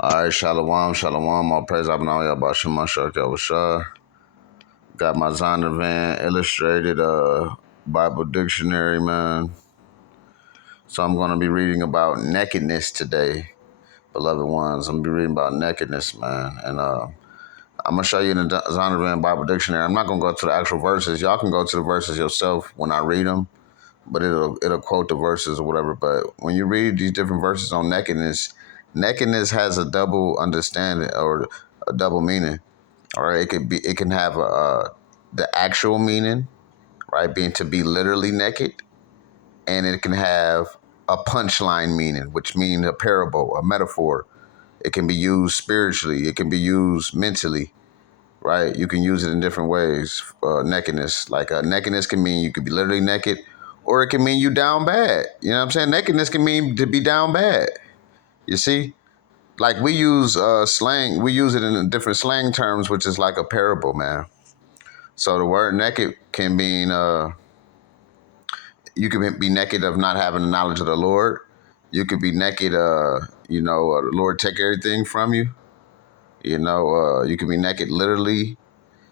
All right, shalom, shalom. All praise Abba Yabashim Mashak Yahushua. Got my Zondervan illustrated Bible dictionary, man. So I'm going to be reading about nakedness today, beloved ones. I'm going to be reading about nakedness, man. And I'm going to show you in the Zondervan Bible dictionary. I'm not going to go to the actual verses. Y'all can go to the verses yourself when I read them, but it'll quote the verses or whatever. But when you read these different verses on nakedness, nakedness has a double understanding or a double meaning. All right, it can have the actual meaning, right, being to be literally naked, and it can have a punchline meaning, which means a parable, a metaphor. It can be used spiritually. It can be used mentally, right? You can use it in different ways. Nakedness, like nakedness can mean you could be literally naked, or it can mean you down bad. You know what I'm saying? Nakedness can mean to be down bad. You see? Like we use slang, we use it in different slang terms, which is like a parable, man. So the word naked can mean you can be naked of not having the knowledge of the Lord. You could be naked, the Lord take everything from you. You can be naked literally.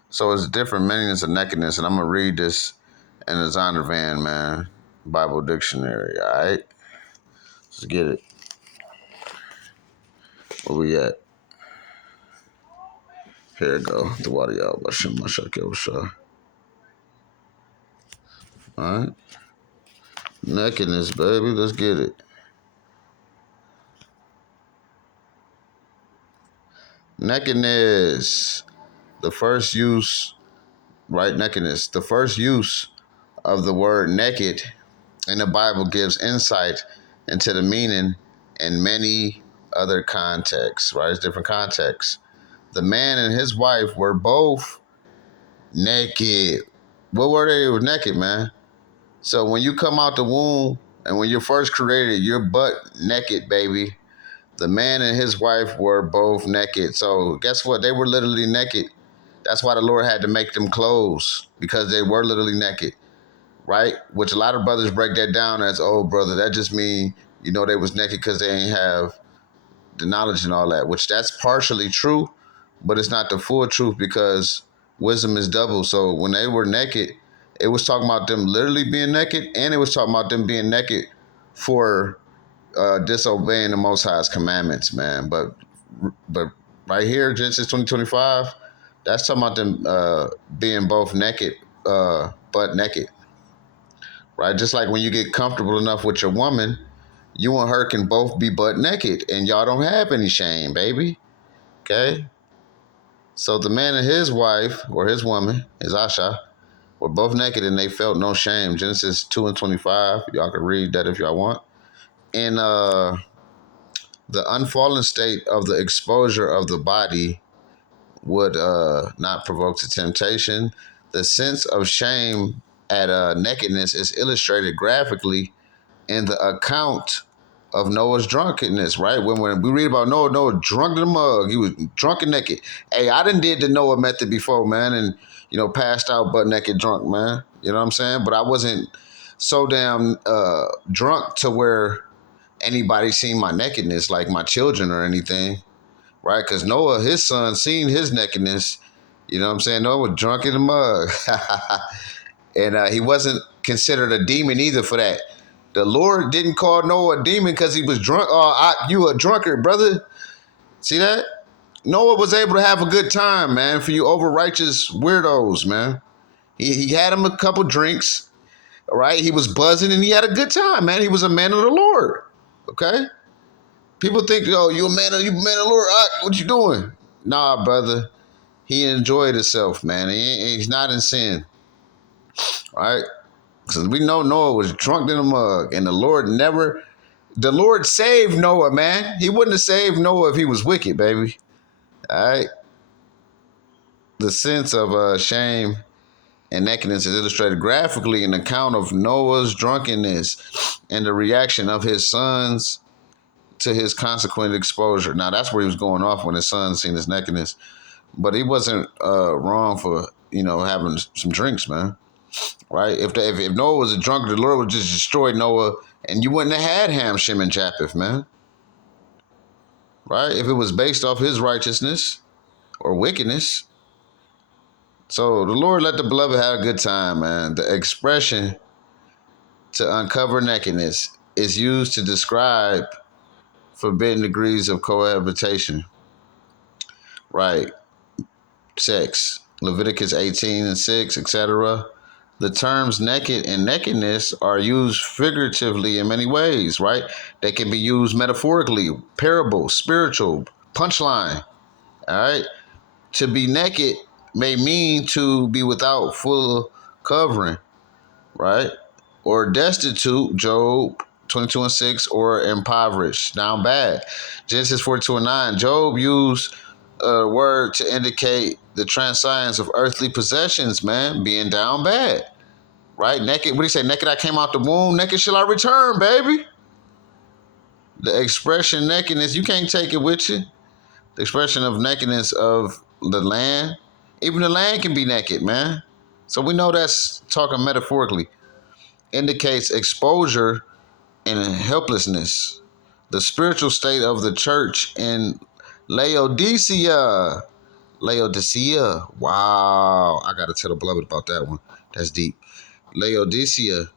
So it's different meanings of nakedness, and I'm gonna read this in the Zondervan, man, Bible dictionary. All right, let's get it. Where we at? Here it go. The water y'all. All right, nakedness, baby. Let's get it. Nakedness. The first use, right? Nakedness. The first use of the word naked in the Bible gives insight into the meaning in many other contexts, right? It's different contexts. The man and his wife were both naked. What were they? They were naked, man. So when you come out the womb and when you're first created, you're butt naked, baby. The man and his wife were both naked. So guess what? They were literally naked. That's why the Lord had to make them clothes, because they were literally naked, right? Which a lot of brothers break that down as, oh, brother, that just mean, they was naked because they ain't have the knowledge and all that, which that's partially true, but it's not the full truth, because wisdom is double. So when they were naked, it was talking about them literally being naked, and it was talking about them being naked for disobeying the Most High's commandments, man. But right here, Genesis 20:25, that's talking about them being both naked, butt naked, right? Just like when you get comfortable enough with your woman, you and her can both be butt naked, and y'all don't have any shame, baby. Okay? So the man and his wife, or his woman, his Asha, were both naked and they felt no shame. Genesis 2:25. Y'all can read that if y'all want. In the unfallen state of the exposure of the body would not provoke to temptation. The sense of shame at nakedness is illustrated graphically in the account of Noah's drunkenness, right? When we read about Noah drunk in the mug, he was drunk and naked. Hey, I done did the Noah method before, man, and passed out butt naked drunk, man. You know what I'm saying? But I wasn't so damn drunk to where anybody seen my nakedness, like my children or anything, right? Because Noah, his son, seen his nakedness. You know what I'm saying? Noah was drunk in the mug. And he wasn't considered a demon either for that. The Lord didn't call Noah a demon because he was drunk. Oh, you a drunkard, brother. See that? Noah was able to have a good time, man, for you over righteous weirdos, man. He had him a couple drinks, all right? He was buzzing and he had a good time, man. He was a man of the Lord, okay? People think, oh, you a man of the Lord. What you doing? Nah, brother. He enjoyed himself, man. He's not in sin, all right? Because we know Noah was drunk in a mug, and the Lord saved Noah, man. He wouldn't have saved Noah if he was wicked, baby. All right. The sense of shame and nakedness is illustrated graphically in the account of Noah's drunkenness and the reaction of his sons to his consequent exposure. Now, that's where he was going off when his son seen his nakedness. But he wasn't wrong for, having some drinks, man. Right? If Noah was a drunkard, the Lord would just destroy Noah, and you wouldn't have had Ham, Shem, and Japheth, man. right? If it was based off his righteousness or wickedness. So the Lord let the beloved have a good time, man. The expression to uncover nakedness is used to describe forbidden degrees of cohabitation, right? Sex, Leviticus 18:6, etc. The terms naked and nakedness are used figuratively in many ways, right? They can be used metaphorically, parable, spiritual, punchline, all right? To be naked may mean to be without full covering, right? Or destitute, Job 22:6, or impoverished, down bad. Genesis 42:9, Job used a word to indicate the transience of earthly possessions, man, being down bad, right? Naked, what do you say? Naked I came out the womb, naked shall I return, baby. The expression nakedness, you can't take it with you. The expression of nakedness of the land, even the land can be naked, man. So we know that's talking metaphorically. Indicates exposure and helplessness. The spiritual state of the church in Laodicea. Laodicea. Wow. I got to tell the beloved about that one. That's deep. Laodicea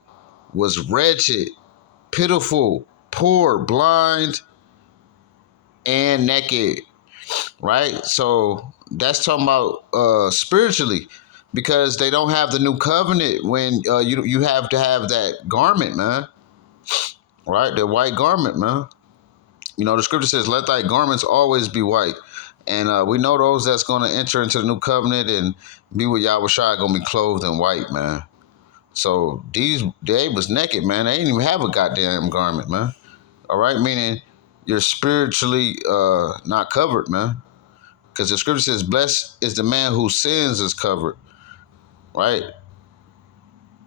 was wretched, pitiful, poor, blind, and naked. Right? So that's talking about spiritually, because they don't have the new covenant when you have to have that garment, man. Right? The white garment, man. You know, the scripture says, let thy garments always be white. And we know those that's going to enter into the new covenant and be with Yahweh Shai going to be clothed in white, man. So they was naked, man. They didn't even have a goddamn garment, man. All right? Meaning you're spiritually not covered, man. Because the scripture says, blessed is the man whose sins is covered, right?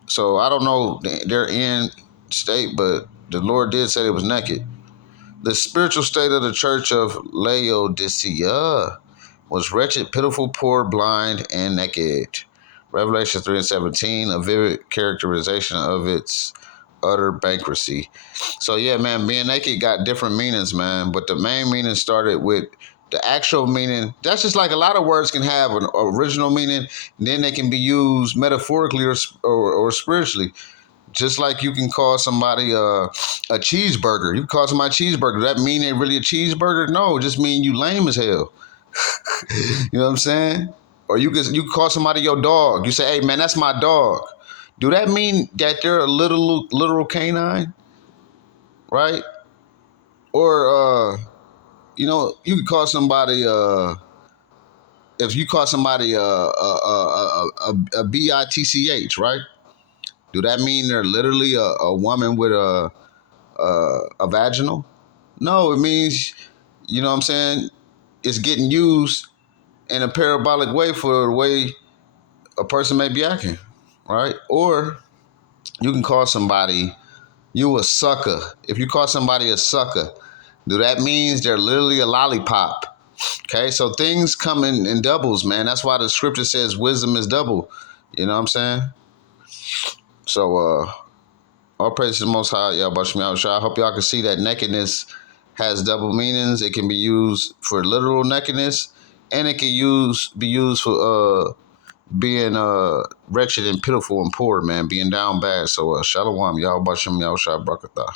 So I don't know their end state, but the Lord did say it was naked. The spiritual state of the church of Laodicea was wretched, pitiful, poor, blind, and naked. Revelation 3:17, a vivid characterization of its utter bankruptcy. So yeah, man, being naked got different meanings, man. But the main meaning started with the actual meaning. That's just like a lot of words can have an original meaning, and then they can be used metaphorically or spiritually. Just like you can call somebody a cheeseburger. You can call somebody a cheeseburger. Does that mean they're really a cheeseburger? No, it just mean you lame as hell. You know what I'm saying? Or you can call somebody your dog. You say, hey man, that's my dog. Do that mean that they're a literal canine? Right? Or you know, you can call somebody if you call somebody a bitch, right? Do that mean they're literally a woman with a vaginal? No, it means, you know what I'm saying, it's getting used in a parabolic way for the way a person may be acting, right? Or you can call somebody, you a sucker. If you call somebody a sucker, do that means they're literally a lollipop? Okay, so things come in doubles, man. That's why the scripture says wisdom is double. You know what I'm saying? So, all praise to the Most High, Yahweh Shai. I hope y'all can see that nakedness has double meanings. It can be used for literal nakedness, and it can be used for being wretched and pitiful and poor, man, being down bad. So, Shalom, Yahweh Shai Brakatah.